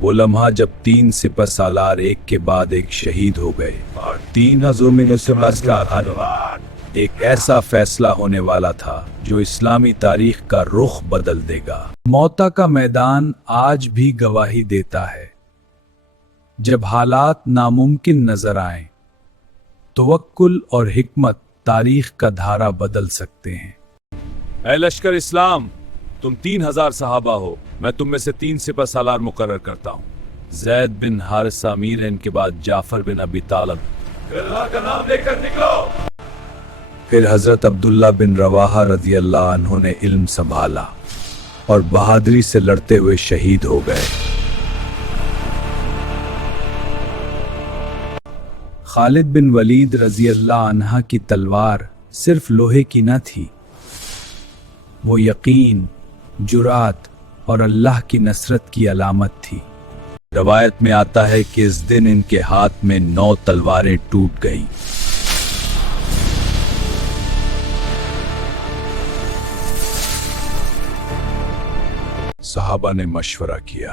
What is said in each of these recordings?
وہ لمحہ جب 3 سپہ سالار ایک کے بعد ایک شہید ہو گئے اور 3 ہزوم ایک ایسا فیصلہ ہونے والا تھا جو اسلامی تاریخ کا رخ بدل دے گا۔ موتا کا میدان آج بھی گواہی دیتا ہے، جب حالات ناممکن نظر آئیں، توکل اور حکمت تاریخ کا دھارا بدل سکتے ہیں۔ اے لشکر اسلام، تم 3000 صحابہ ہو، میں تم میں سے 3 سپہ سالار مقرر کرتا ہوں۔ زید بن حارثہ امیر ہے، ان کے بعد جعفر بن ابی طالب۔ اللہ کا نام لے کر نکلو۔ پھر حضرت عبداللہ بن رواحہ رضی اللہ عنہ نے علم سنبھالا اور بہادری سے لڑتے ہوئے شہید ہو گئے۔ خالد بن ولید رضی اللہ عنہ کی تلوار صرف لوہے کی نہ تھی، وہ یقین، جرات اور اللہ کی نصرت کی علامت تھی۔ روایت میں آتا ہے کہ اس دن ان کے ہاتھ میں 9 تلواریں ٹوٹ گئیں۔ صحابہ نے مشورہ کیا،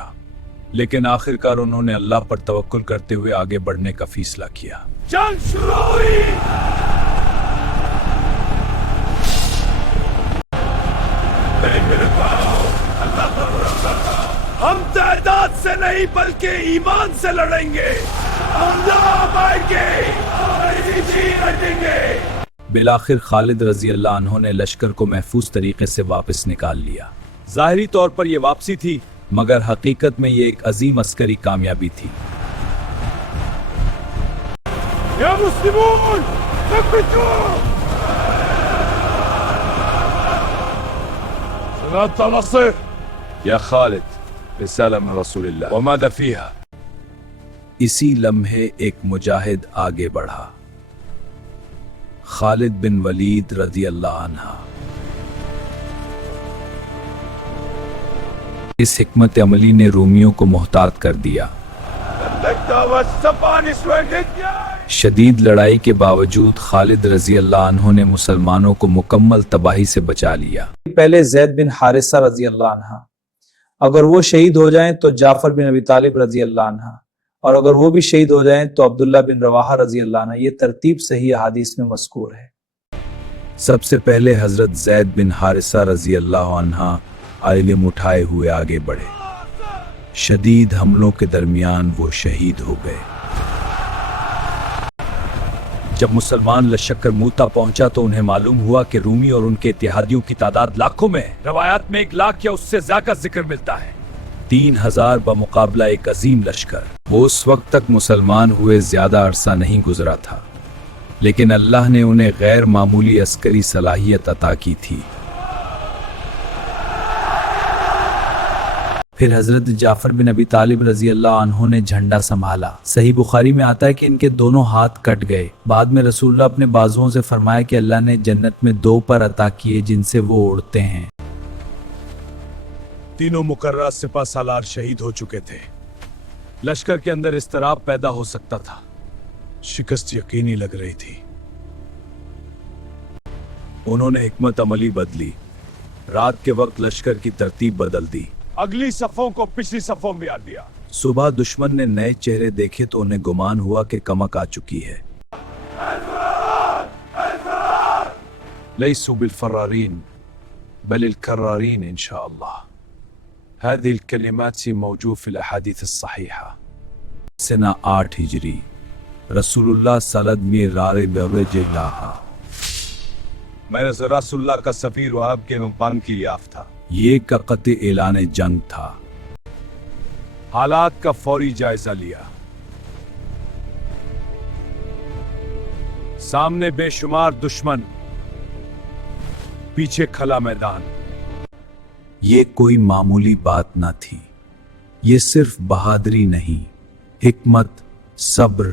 لیکن آخرکار انہوں نے اللہ پر توکل کرتے ہوئے آگے بڑھنے کا فیصلہ کیا۔ جنگ شروع ہوئی۔ ہم تعداد سے نہیں بلکہ ایمان سے لڑیں گے، ہم نہ آئیں گے۔ بالآخر خالد رضی اللہ عنہ نے لشکر کو محفوظ طریقے سے واپس نکال لیا۔ ظاہری طور پر یہ واپسی تھی، مگر حقیقت میں یہ ایک عظیم عسکری کامیابی تھی۔ یا مسلمون ثبتوا، سنات نصر یا خالد، رسالہ من رسول اللہ وماذا فیها۔ اسی لمحے ایک مجاہد آگے بڑھا، خالد بن ولید رضی اللہ عنہ۔ اس حکمت عملی نے رومیوں کو محتاط کر دیا۔ شدید لڑائی کے باوجود خالد رضی اللہ عنہ نے مسلمانوں کو مکمل تباہی سے بچا لیا۔ پہلے زید بن حارثہ رضی اللہ عنہ، اگر وہ شہید ہو جائیں تو جعفر بن ابی طالب رضی اللہ عنہ، اور اگر وہ بھی شہید ہو جائیں تو عبداللہ بن رواحہ رضی اللہ عنہ۔ یہ ترتیب صحیح احادیث میں مذکور ہے۔ سب سے پہلے حضرت زید بن حارثہ رضی اللہ عنہ علم اٹھائے ہوئے آگے بڑھے۔ شدید حملوں کے درمیان وہ شہید ہو گئے۔ جب مسلمان لشکر موتا پہنچا تو انہیں معلوم ہوا کہ رومی اور ان کے اتحادیوں کی تعداد لاکھوں میں ہے۔ روایات میں 1 لاکھ یا اس سے زیادہ کا ذکر ملتا ہے۔ 3000 بمقابلہ ایک عظیم لشکر۔ وہ اس وقت تک مسلمان ہوئے زیادہ عرصہ نہیں گزرا تھا، لیکن اللہ نے انہیں غیر معمولی عسکری صلاحیت عطا کی تھی۔ پھر حضرت جعفر بن ابی طالب رضی اللہ عنہ نے جھنڈا سنبھالا۔ صحیح بخاری میں آتا ہے کہ ان کے دونوں ہاتھ کٹ گئے۔ بعد میں رسول اللہ اپنے بازوؤں سے فرمایا کہ اللہ نے جنت میں 2 پر عطا کیے جن سے وہ اڑتے ہیں۔ تینوں مقررہ سپہ سالار شہید ہو چکے تھے۔ لشکر کے اندر اضطراب پیدا ہو سکتا تھا، شکست یقینی لگ رہی تھی۔ انہوں نے حکمت عملی بدلی، رات کے وقت لشکر کی ترتیب بدل دی، اگلی صفوں کو پچھلی صفوں میں آ دیا۔ صبح دشمن نے نئے چہرے دیکھے تو انہیں گمان ہوا کہ کمک آ چکی ہے۔ لیسوا بالفرارین بل الکرارین انشاءاللہ۔ هذه الكلمات موجود في الاحاديث الصحيحة۔ سنہ 8 ہجری، رسول اللہ صلد میں رار بوجہا، میں رسول اللہ کا سفیر و آپ کے مقام کی یافت تھا۔ یہ کا قطع اعلان جنگ تھا۔ حالات کا فوری جائزہ لیا۔ سامنے بے شمار دشمن، پیچھے کھلا میدان۔ یہ کوئی معمولی بات نہ تھی، یہ صرف بہادری نہیں، حکمت، صبر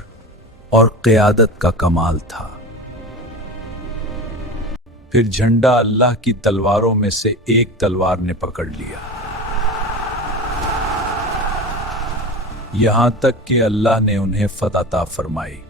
اور قیادت کا کمال تھا۔ پھر جھنڈا اللہ کی تلواروں میں سے ایک تلوار نے پکڑ لیا، یہاں تک کہ اللہ نے انہیں فتح عطا فرمائی۔